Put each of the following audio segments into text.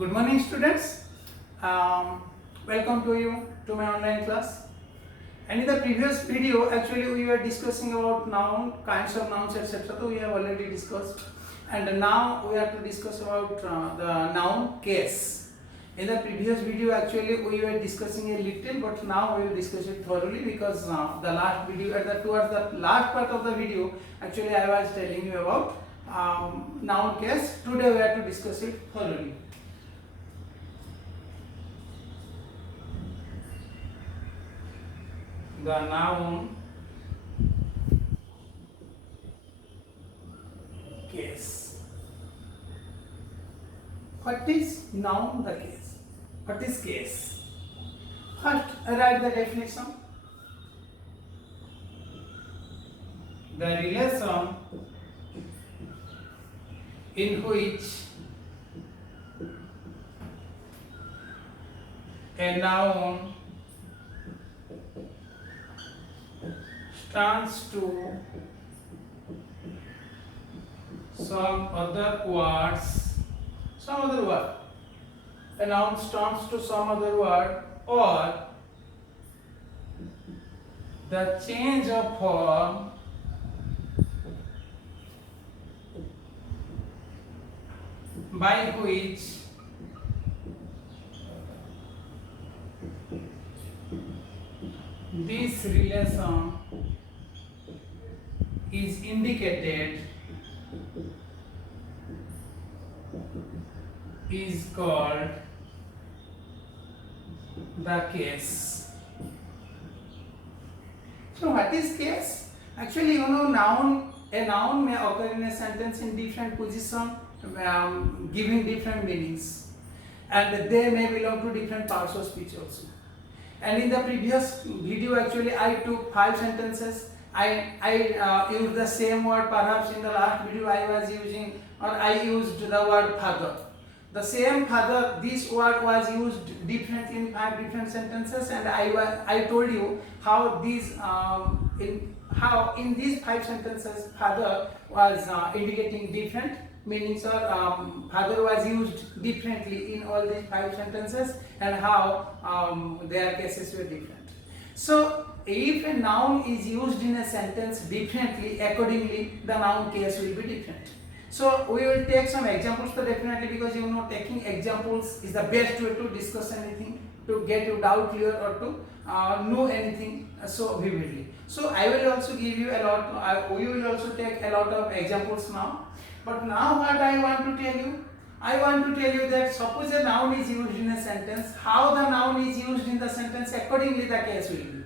Good morning, students. Welcome to you to my online class. And in the previous video, actually, we were discussing about noun, kinds of nouns, etc. So we have already discussed. And now we have to discuss about the noun case. In the previous video, actually, we were discussing a little, but now we will discuss it thoroughly because the last video, towards the last part of the video, actually, I was telling you about noun case. Today, we have to discuss it thoroughly. The noun case. What is noun the case? What is case? First, write the definition. The relation in which a noun stands to some other words, a noun stands to some other word, or the change of form by which this relation is indicated is called the case. So what is case? Actually, a noun may occur in a sentence in different position, giving different meanings, and they may belong to different parts of speech also. And in the previous video, actually, I took 5 sentences. I used the same word. Perhaps in the last video I used the word father. The same father, this word was used differently in 5 different sentences, and I told you how these in these 5 sentences father was indicating different meanings, or father was used differently in all these 5 sentences, and how their cases were different. So if a noun is used in a sentence differently, accordingly the noun case will be different. So we will take some examples, so definitely, because taking examples is the best way to discuss anything, to get your doubt clear, or to know anything so vividly. So I will also give you a lot, we will also take a lot of examples now. But now what I want to tell you, that suppose a noun is used in a sentence, how the noun is used in the sentence, accordingly the case will be.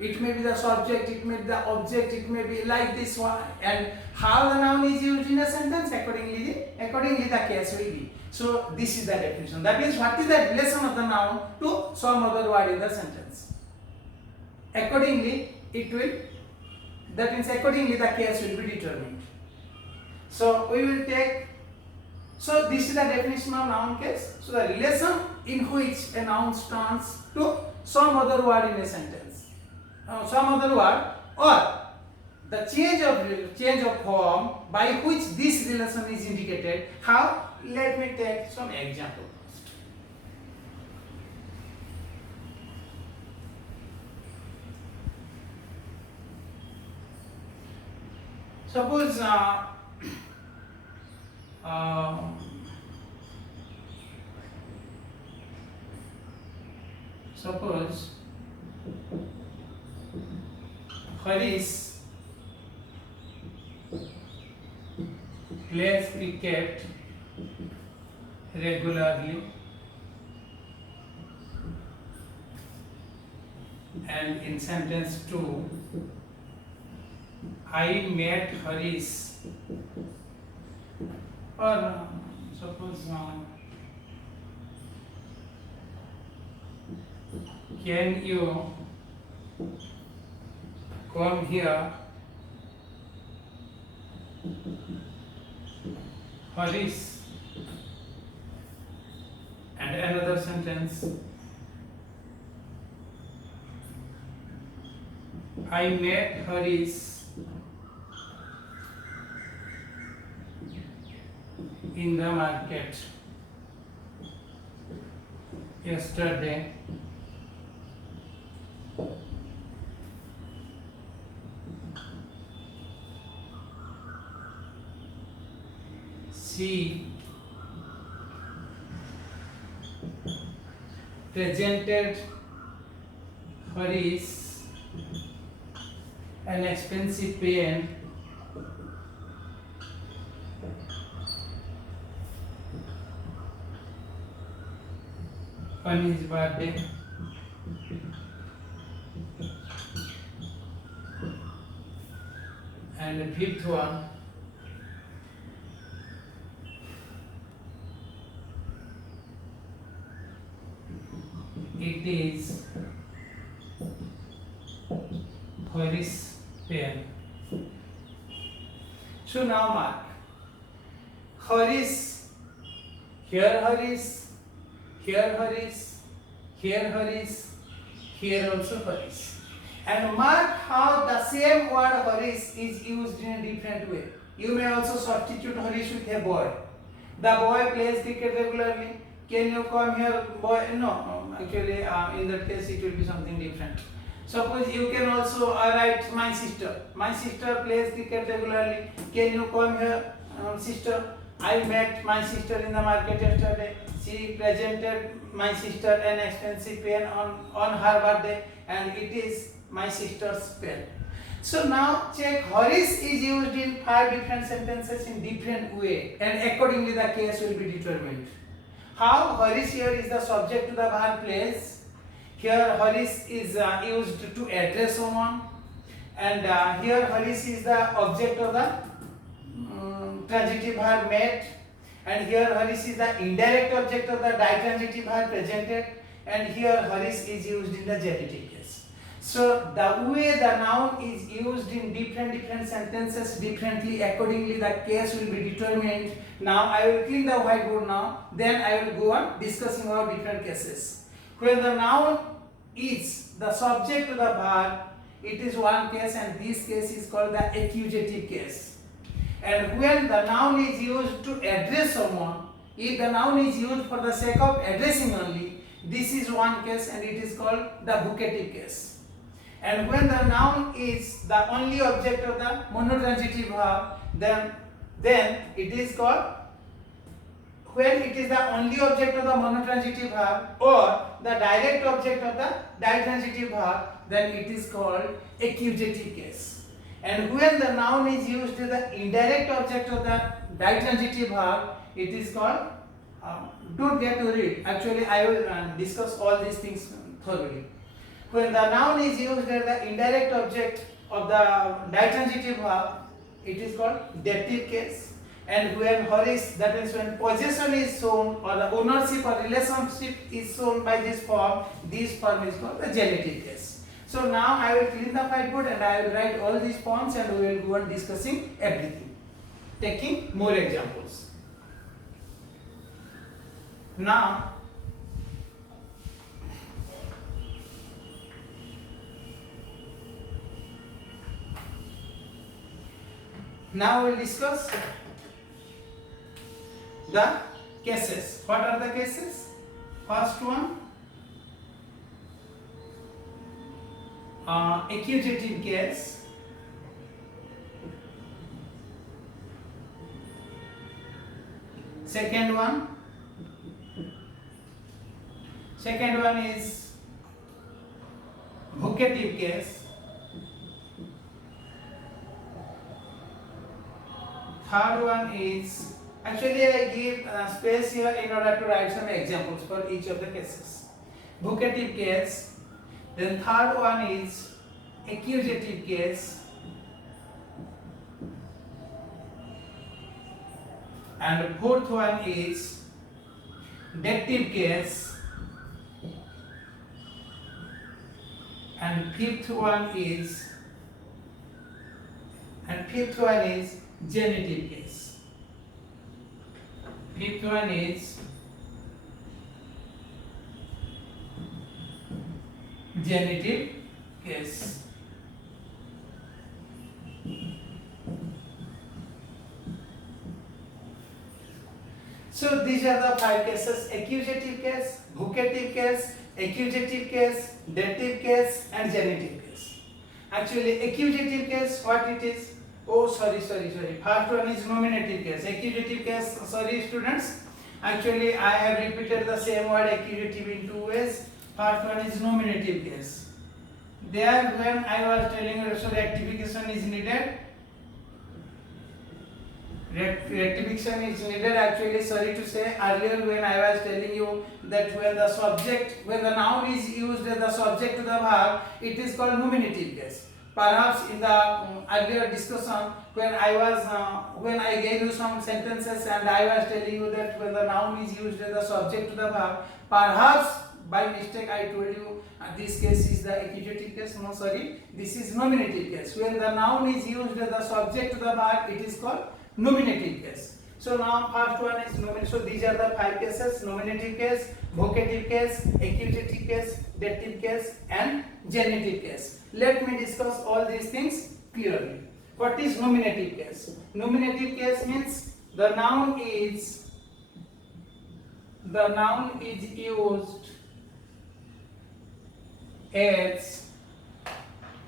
It may be the subject, it may be the object, it may be like this one, and how the noun is used in a sentence, accordingly the case will be. So this is the definition. That means what is the relation of the noun to some other word in the sentence. Accordingly accordingly the case will be determined. So we will take, so this is the definition of noun case. So the relation in which a noun stands to some other word in a sentence. Some other word, or the change of form by which this relation is indicated. How? Let me take some example first. Suppose Harish plays cricket regularly, and in sentence 2, I met Harish, or suppose can you come here, Harish, and another sentence, I met Harish in the market. yesterday she presented Harish an expensive pen on his birthday. And the fifth one, it is Harish pen. So now mark Harish, here Harish, here Harish, here Harish, here also Harish. And mark how the same word Harish is used in a different way. You may also substitute Harish with a boy. The boy plays cricket regularly. Can you come here, boy? No, actually, in that case, it will be something different. Suppose you can also write my sister. My sister plays cricket regularly. Can you come here, sister? I met my sister in the market yesterday. She presented my sister an expensive pen on her birthday, and it is my sister's pen. So now check, Harish is used in 5 different sentences in different way, and accordingly the case will be determined. How Harish here is the subject to the verb place. Here Harish is used to address someone, and here Harish is the object of the transitive verb met, and here Harish is the indirect object of the ditransitive verb presented, and here Harish is used in the genitive case. So the way the noun is used in different sentences differently, accordingly the case will be determined. Now I will clean the whiteboard now, then I will go on discussing about different cases. When the noun is the subject to the verb, it is one case, and this case is called the accusative case. And when the noun is used to address someone, if the noun is used for the sake of addressing only, this is one case, and it is called the vocative case. And when the noun is the only object of the monotransitive verb, then it is called, when it is the only object of the monotransitive verb or the direct object of the ditransitive verb, then it is called accusative case. And when the noun is used as the indirect object of the ditransitive verb, it is called, don't get to read, actually I will discuss all these things thoroughly. When the noun is used as the indirect object of the ditransitive verb, it is called dative case. And when Harish, that means when possession is shown or the ownership or relationship is shown by this form is called the genitive case. So now I will clean the whiteboard and I will write all these forms, and we will go on discussing everything, taking more examples. Now we will discuss the cases. What are the cases? First one, accusative case. Second one is vocative case. Third one is, actually I give space here in order to write some examples for each of the cases. Vocative case, then third one is accusative case, and fourth one is dative case, and fifth one is genitive case. Fifth one is genitive case. So these are the 5 cases: accusative case, vocative case, accusative case, dative case, and genitive case. Actually, accusative case, what it is? Oh, sorry. First one is nominative case. Accusative case, sorry students. Actually, I have repeated the same word accusative in 2 ways. First one is nominative case. There, when I was telling you, so rectification is needed. Rectification is needed. Actually, sorry to say, earlier when I was telling you that when the noun is used as the subject to the verb, it is called nominative case. Perhaps in the earlier discussion, when I gave you some sentences and I was telling you that when the noun is used as the subject to the verb, perhaps by mistake I told you this case is the accusative case. No, sorry, this is nominative case. When the noun is used as the subject to the verb, it is called nominative case. So now first one is nominative. So these are the 5 cases: nominative case, vocative case, accusative case, dative case, and genitive case. Let me discuss all these things clearly. What is nominative case? Nominative case means the noun is used as,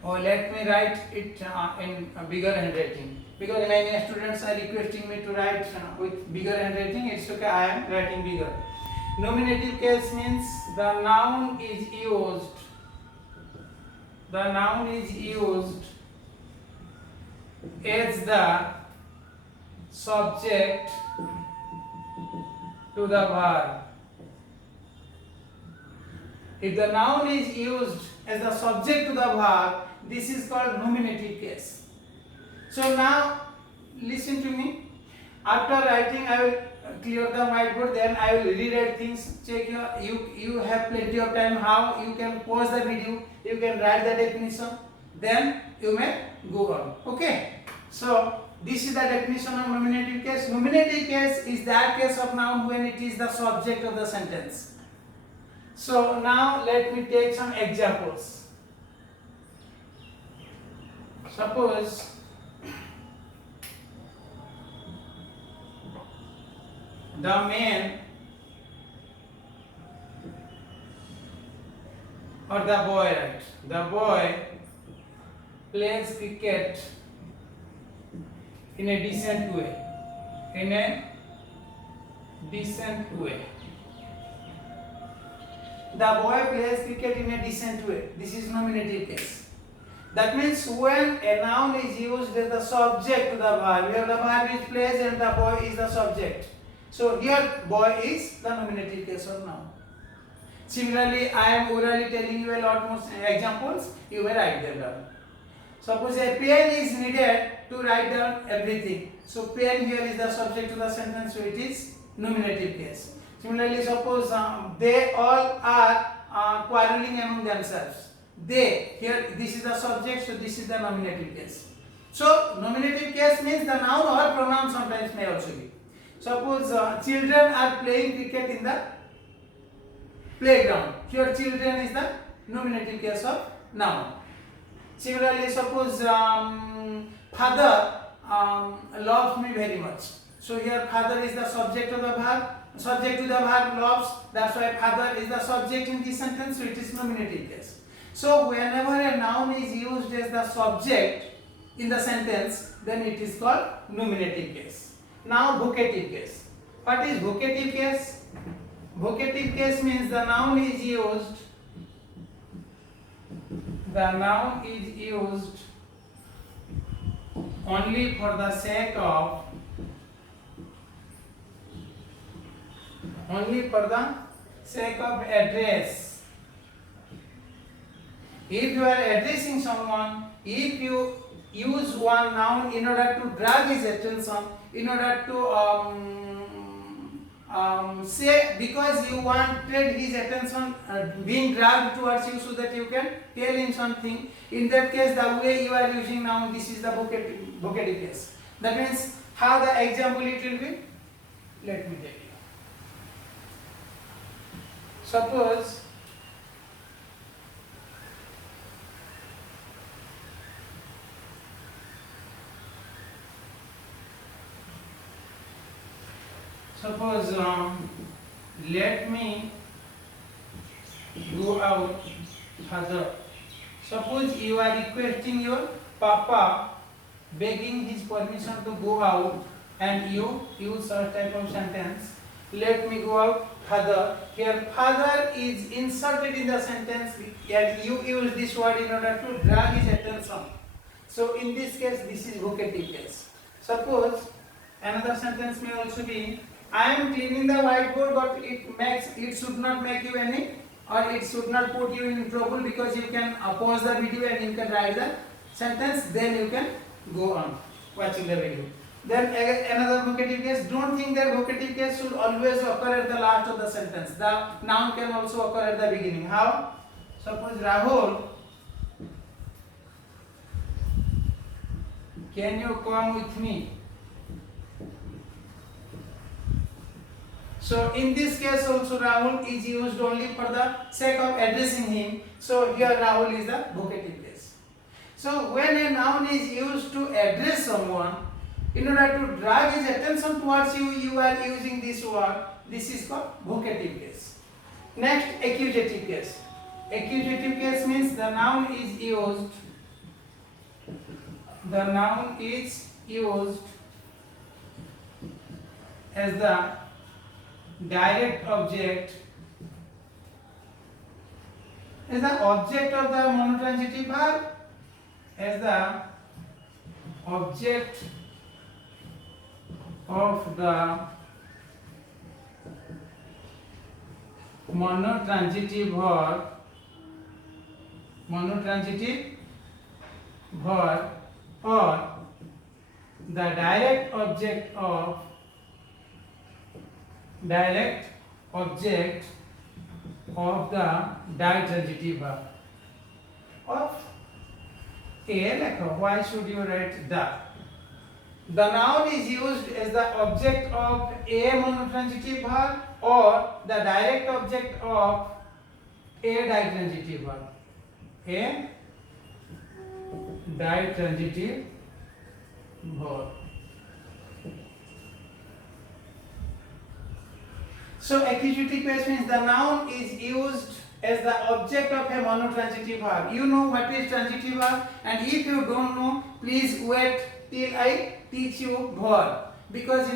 or let me write it in a bigger handwriting, because many students are requesting me to write with bigger handwriting. It's okay, I am writing bigger. Nominative case means the noun is used as the subject to the verb. If the noun is used as the subject to the verb, this is called nominative case. So now listen to me. After writing, I will clear the whiteboard, then I will rewrite things. Check you have plenty of time. How you can pause the video, you can write the definition, then you may go on. Okay. So this is the definition of nominative case. Nominative case is that case of noun when it is the subject of the sentence. So now let me take some examples. Suppose the man or the boy, right? The boy plays cricket in a decent way. The boy plays cricket in a decent way. This is nominative case. That means when a noun is used as the subject to the verb, here the verb is plays and the boy is the subject. So here boy is the nominative case of noun. Similarly, I am orally telling you a lot more examples. You may write them down. Suppose a pen is needed to write down everything. So pen here is the subject to the sentence, so it is nominative case. Similarly, suppose they all are quarreling among themselves. They, here this is the subject, so this is the nominative case. So nominative case means the noun or pronoun sometimes may also be. Suppose children are playing cricket in the playground. Here children is the nominative case of noun. Similarly, suppose father loves me very much. So here father is the subject of the verb. Subject to the verb loves. That's why father is the subject in this sentence. So it is nominative case. So whenever a noun is used as the subject in the sentence, then it is called nominative case. Now vocative case. What is vocative case? Vocative case means the noun is used only for the sake of address. If you are addressing someone, if you use one noun in order to drag his attention, in order to say, because you wanted his attention being dragged towards you so that you can tell him something, in that case the way you are using noun, this is the vocative case. That means how the example it will be? Let me tell you. Suppose Suppose let me go out further. Suppose you are requesting your papa, begging his permission to go out, and you use such type of sentence. Let me go out further. Here father is inserted in the sentence and you use this word in order to draw his attention. So in this case this is vocative case. Suppose another sentence may also be, I am cleaning the whiteboard, but it should not make you any, or it should not put you in trouble, because you can pause the video and you can write the sentence, then you can go on watching the video. Then another vocative case, don't think that vocative case should always occur at the last of the sentence. The noun can also occur at the beginning. How? Suppose Rahul, can you come with me? So in this case also Rahul is used only for the sake of addressing him. So here Rahul is the vocative case. So when a noun is used to address someone, in order to draw his attention towards you, you are using this word. This is called vocative case. Next, accusative case. Accusative case means the noun is used. The noun is used as the direct object, as the object of the monotransitive verb, as the object of the monotransitive verb, or the direct object of the ditransitive verb of a. Why should you write the? The noun is used as the object of a monotransitive verb or the direct object of a ditransitive verb. A ditransitive verb. So accusative case means the noun is used as the object of a monotransitive verb. You know what is transitive verb, and if you don't know, please wait till I teach you verb. Because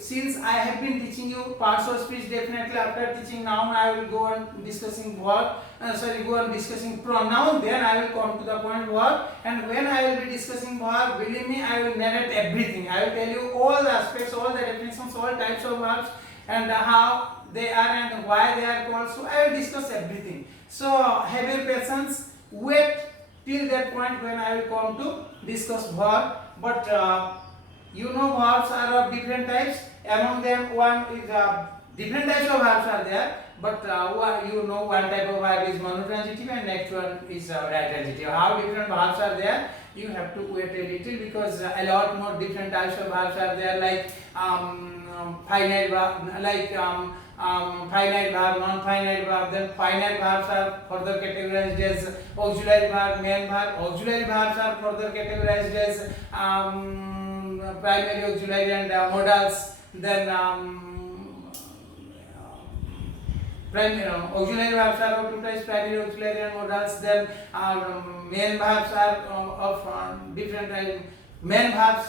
since I have been teaching you parts of speech, definitely after teaching noun I will go on discussing verb. Go on discussing pronoun. Then I will come to the point verb. And when I will be discussing verb, believe me, I will narrate everything. I will tell you all the aspects, all the definitions, all types of verbs, and how they are and why they are called. So I will discuss everything. So have your patience. Wait till that point when I will come to discuss verb. But you know verbs are of different types. Among them, one is different types of verbs are there. But you know one type of verb is monotransitive and next one is ditransitive. How different verbs are there? You have to wait a little, because a lot more different types of verbs are there, like finite verb, finite verb, non-finite verb. Then finite verbs are further categorized as auxiliary verb, main verb. Auxiliary verbs are further categorized as primary, auxiliary, and modals. Then auxiliary verbs are of two types, primary, auxiliary, and modals. Then main verbs are of different types. Main verbs,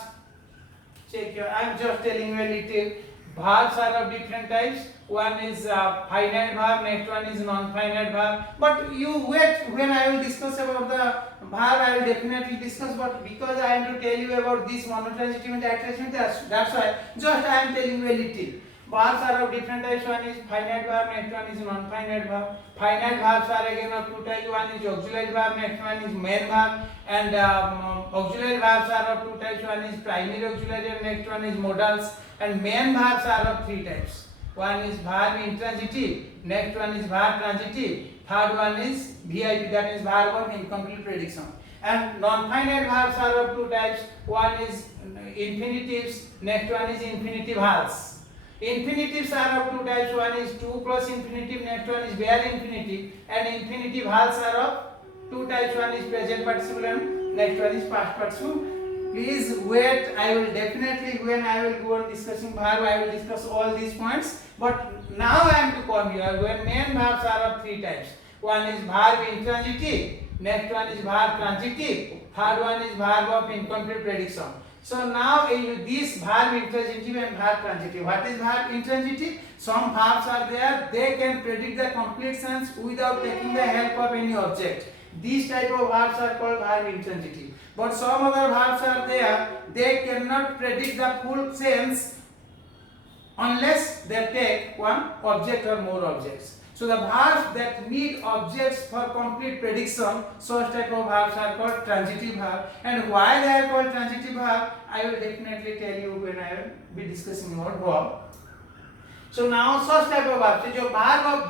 check here, I am just telling you a little. Verbs are of different types. One is finite verb, next one is non-finite verb. But you wait, when I will discuss about the verb, I will definitely discuss. But because I am to tell you about this monotransitive and ditransitive, that's why just I am telling you a little. Verbs are of different types. One is finite verb, next one is non-finite verb. Finite verbs are again of two types. One is auxiliary verb, next one is main verb. And auxiliary verbs are of two types. One is primary auxiliary and next one is modals. And main verbs are of three types. One is verb intransitive, next one is verb transitive, third one is VIP, that is verb of incomplete prediction. And non-finite verbs are of two types. One is infinitives, next one is infinitivals. Infinitives are of two types. One is to plus infinitive, next one is bare infinitive. And infinitivals are of two types. One is present participle and next one is past participle. Please wait. I will definitely, when I will go on discussing verb, I will discuss all these points. But now I am to come here when main verbs are of three types. One is verb intransitive, next one is verb transitive, third one is verb of incomplete prediction. So now this verb intransitive and verb transitive. What is verb intransitive? Some verbs are there, they can predict the complete sense without taking the help of any object. These type of verbs are called verb intransitive. But some other verbs are there, they cannot predict the full sense unless they take one object or more objects. So the verbs that need objects for complete prediction, such type of verbs are called transitive verb. And why they are called transitive verb, I will definitely tell you when I will be discussing about verb. So now such type of verbs, so verb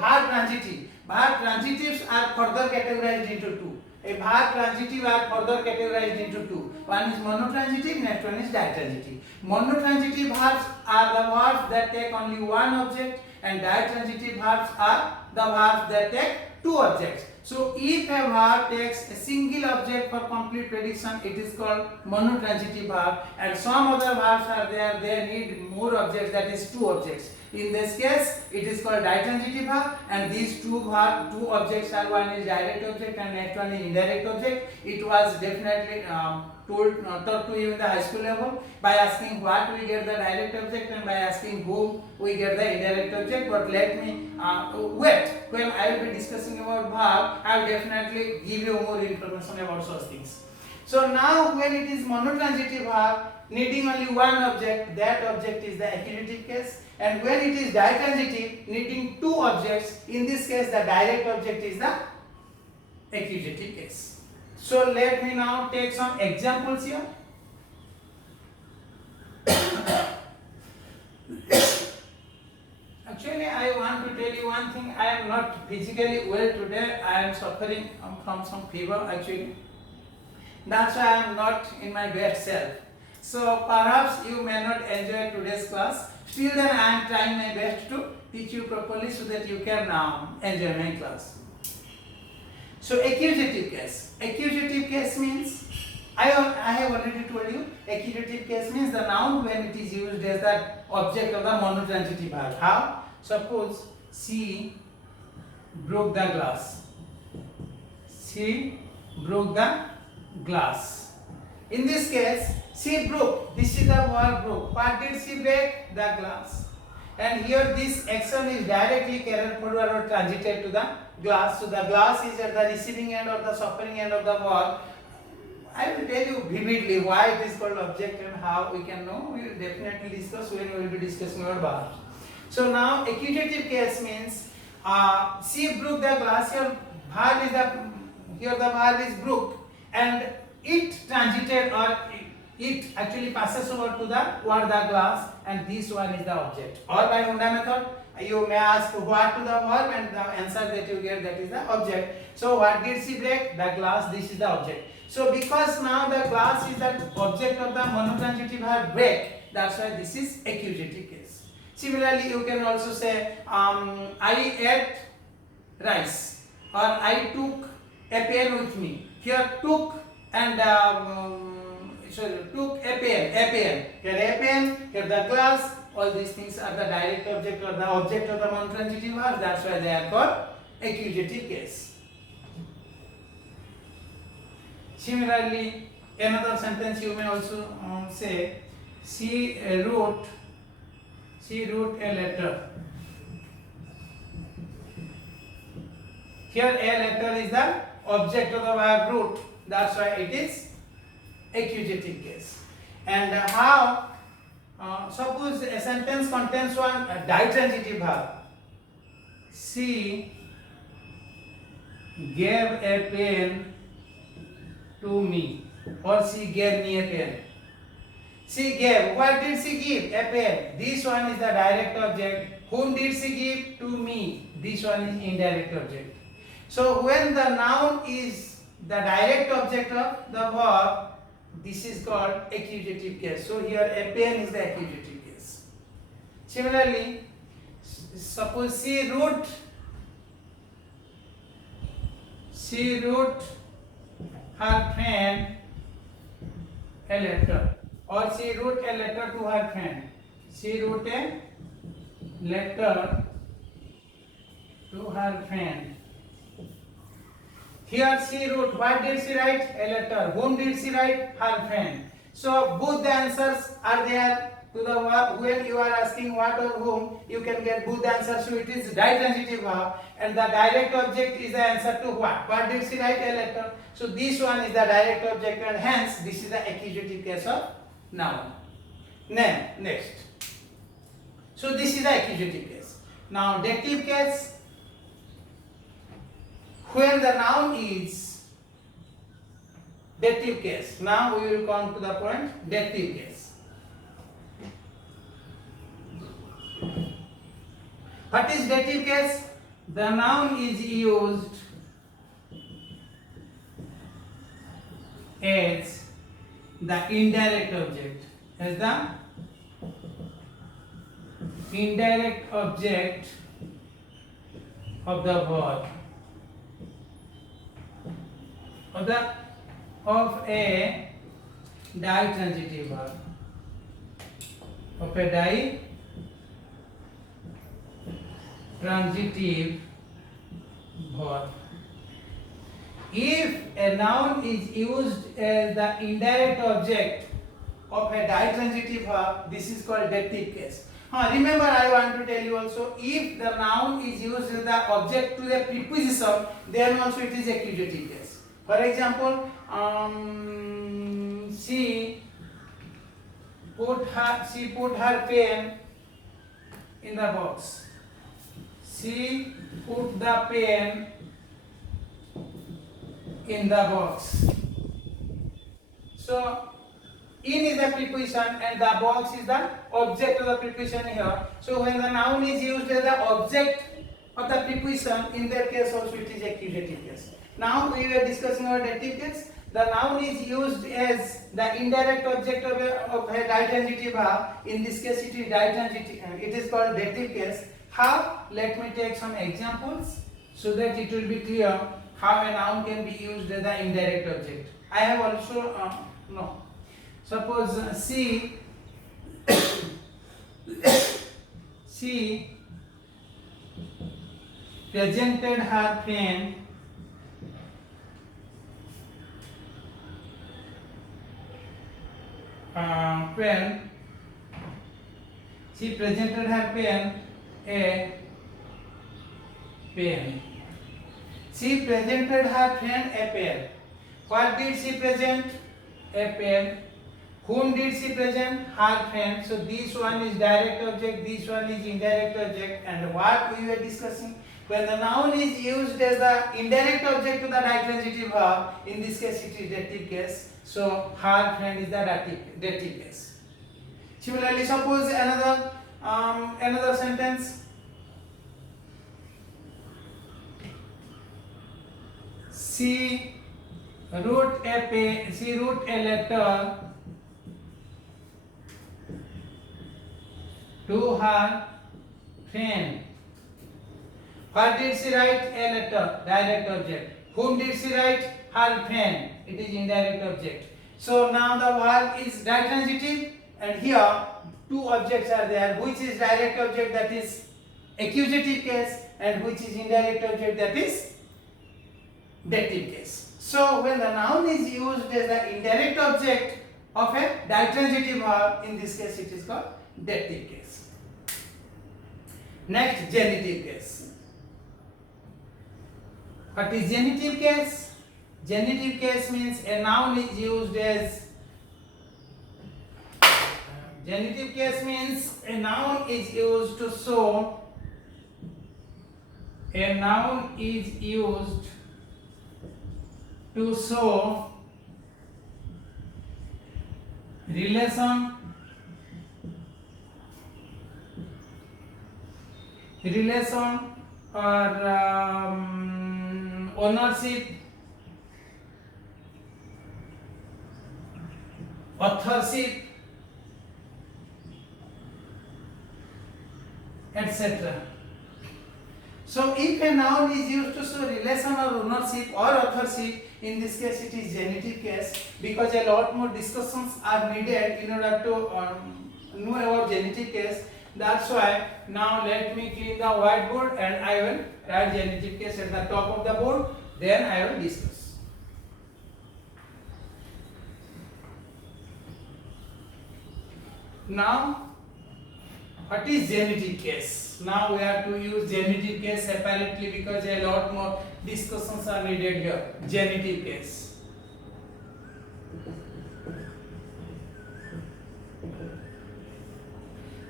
transitives are further categorized into two. A verb transitive are further categorized into two. One is monotransitive, next one is ditransitive. Monotransitive verbs are the verbs that take only one object, and ditransitive verbs are the verbs that take two objects. So if a verb takes a single object for complete prediction, it is called monotransitive verb, and some other verbs are there, they need more objects, that is two objects. In this case, it is called ditransitive verb, and these two objects are, one is direct object and next one is indirect object. It was definitely taught to you in the high school level by asking what we get the direct object and by asking whom we get the indirect object. But let me wait. When I will be discussing about verb, I will definitely give you more information about such things. So now when it is monotransitive verb needing only one object, that object is the accusative case. And when it is ditransitive needing two objects, in this case the direct object is the accusative case. So let me now take some examples here. Actually, I want to tell you one thing. I am not physically well today. I am suffering from some fever actually. That's why I am not in my best self. So perhaps you may not enjoy today's class. Still then I am trying my best to teach you properly so that you can enjoy my class. So accusative case. Accusative case means, I have already told you, accusative case means the noun when it is used as the object of the monotransitive verb. How? Suppose she broke the glass. She broke the glass. In this case, she broke. This is the verb broke. What did she break? The glass. And here this action is directly carried forward or transited to the glass. So the glass is at the receiving end or the suffering end of the verb. I will tell you vividly why it is called object and how we can know. We will definitely discuss when we will be discussing about verbs. So now accusative case means she broke the glass. Here the verb is broke, and it transited or it actually passes over to the word the glass, and this one is the object. Or by Honda method, you may ask what to the verb, and the answer that you get, that is the object. So what did she break? The glass. This is the object. So because now the glass is the object of the monotransitive verb break, that's why this is accusative case. Similarly, you can also say I ate rice, or I took a pen with me. Here took and took a pen. Here a pen, here the glass. All these things are the direct object or the object of the monotransitive verb. That's why they are called accusative case. Similarly, another sentence you may also say, she wrote a letter. Here a letter is the object of the verb wrote. That's why it is accusative case. And how? Suppose a sentence contains one ditransitive verb. She gave a pen to me, or she gave me a pen. She gave. What did she give? A pen. This one is the direct object. Whom did she give? To me. This one is indirect object. So when the noun is the direct object of the verb, this is called accusative case. So here a pen is the accusative case. Similarly, suppose she wrote her friend a letter, or she wrote a letter to her friend. She wrote a letter to her friend. Here she wrote, what did she write? A letter. Whom did she write? Her friend. So both the answers are there to the verb. When you are asking what or whom, you can get both the answers. So it is right transitive verb, and the direct object is the answer to what? What did she write? A letter. So this one is the direct object, and hence this is the accusative case of noun. Next. So this is the accusative case. Now dative case. When the noun is dative case. Now we will come to the point, dative case. What is dative case? The noun is used as the indirect object. As the indirect object of the verb. Of a ditransitive verb. Of a ditransitive verb. If a noun is used as the indirect object of a ditransitive verb, this is called dative case. Remember, I want to tell you also, if the noun is used as the object to the preposition, then also it is accusative case. For example, she put her pen in the box. She put the pen in the box. So in is the preposition and the box is the object of the preposition here. So when the noun is used as the object of the preposition, in that case also it is accusative case. Now we were discussing our dative case. The noun is used as the indirect object of a ditransitive verb. In this case it is ditransitive. It is called dative case. How? Let me take some examples so that it will be clear how a noun can be used as the indirect object. I have also Suppose she presented her pen she presented her pen a pen. She presented her friend a pen. What did she present? A pen. Whom did she present? Her friend. So this one is direct object, this one is indirect object. And what we were discussing, when the noun is used as the indirect object to the ditransitive verb, in this case it is dative case. So her friend is the dative case. Similarly, suppose another sentence. She wrote a letter to her friend. What did she write? A letter, direct object. Whom did she write? Her friend. It is indirect object. So now the verb is ditransitive, and here two objects are there, which is direct object, that is accusative case, and which is indirect object, that is dative case. So when the noun is used as the indirect object of a ditransitive verb, in this case it is called dative case. Next, genitive case. What is genitive case? Genitive case means a noun is used as genitive case means a noun is used to show relation or ownership, authorship, etc. So if a noun is used to show relation or ownership or authorship, in this case it is genitive case, because a lot more discussions are needed in order to know about genitive case. That's why now let me clean the whiteboard and I will write genitive case at the top of the board, then I will discuss. Now what is genitive case? Now we have to use genitive case separately because a lot more discussions are needed here. Genitive case.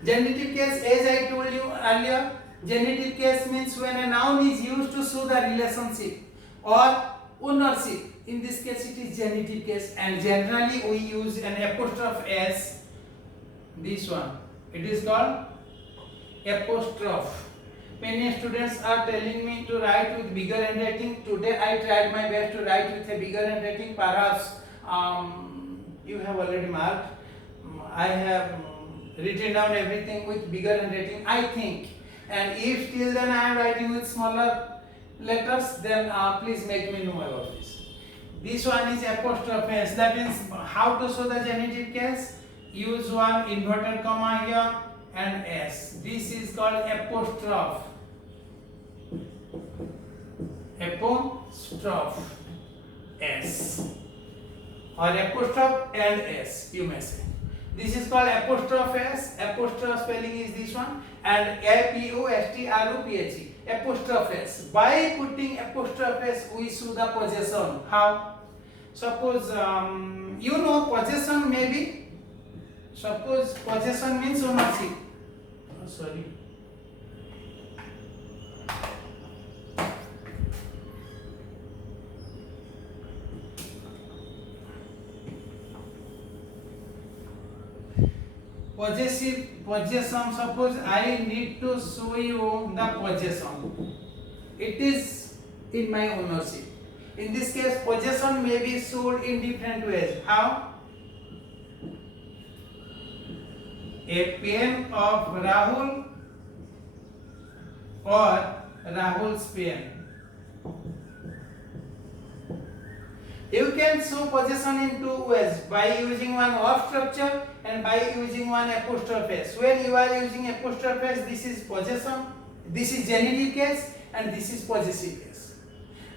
Genitive case, as I told you earlier, genitive case means when a noun is used to show the relationship or ownership. In this case it is genitive case, and generally we use an apostrophe s, this one. It is called apostrophe. Many students are telling me to write with bigger handwriting. Today I tried my best to write with a bigger handwriting. Perhaps you have already marked. I have written down everything with bigger handwriting, I think. And if till then I am writing with smaller letters, then please make me know about this. This one is apostrophe s. That means how to show the genitive case? Use one inverted comma here and s. This is called apostrophe. Apostrophe s or apostrophe and s, you may say. This is called apostrophe s. Apostrophe spelling is this one, and apostrophe, apostrophe s. By putting apostrophe s, we show the possession. How? Suppose you know possession may be. Suppose possession means ownership. Oh, sorry. Possession. Suppose I need to show you the possession. It is in my ownership. In this case, possession may be sold in different ways. How? A pen of Rahul or Rahul's pen. You can show possession in two ways, by using one verb structure and by using one apostrophe s. When you are using apostrophe s, this is possession, this is genitive case, and this is possessive case.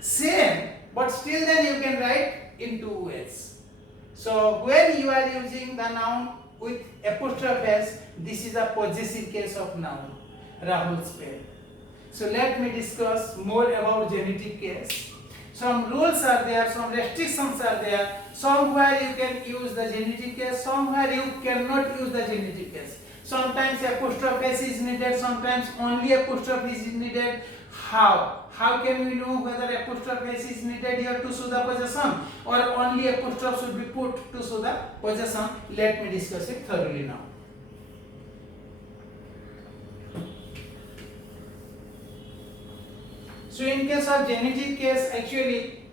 Same, but still then you can write in two ways. So when you are using the noun with apostrophe s, this is a possessive case of noun, Rahul's pen. So let me discuss more about genitive case. Some rules are there, some restrictions are there. Somewhere you can use the genitive case, somewhere you cannot use the genitive case. Sometimes apostrophe s is needed, sometimes only apostrophe is needed. How? How can we know whether apostrophe s is needed here to show the possession or only apostrophe should be put to show the possession? Let me discuss it thoroughly now. So in case of genitive case, actually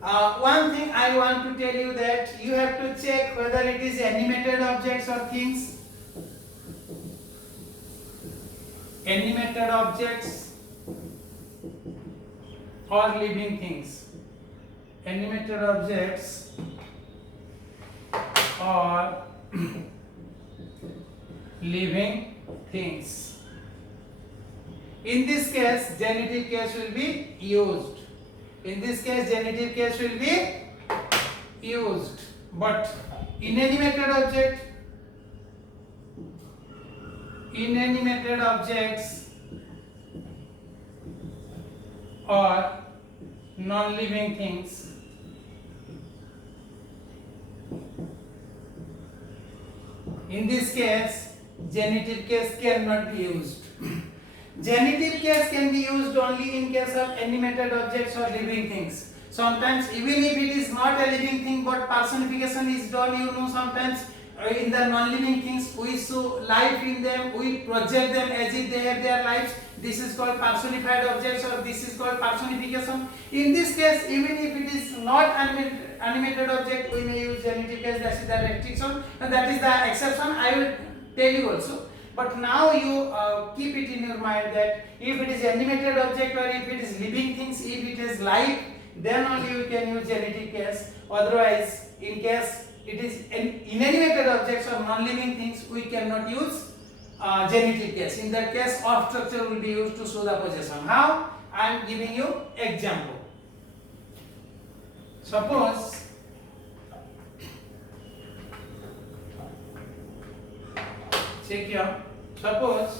one thing I want to tell you that you have to check whether it is animated objects or things. Animated objects or living things. Animated objects or living things. In this case, genitive case will be used. In this case, genitive case will be used. But inanimated objects or non-living things, in this case, genitive case cannot be used. Genitive case can be used only in case of animated objects or living things. Sometimes even if it is not a living thing but personification is done, you know, sometimes in the non-living things we show life in them, we project them as if they have their lives. This is called personified objects or this is called personification. In this case, even if it is not animated object, we may use genitive case. That is the restriction and that is the exception. I will tell you also. But now you keep it in your mind that if it is animated object or if it is living things, if it is life, then only you can use genitive case. Otherwise, in case it is inanimated objects or non-living things, we cannot use genitive case. In that case, of structure will be used to show the possession. How? I am giving you example. Suppose check here. Suppose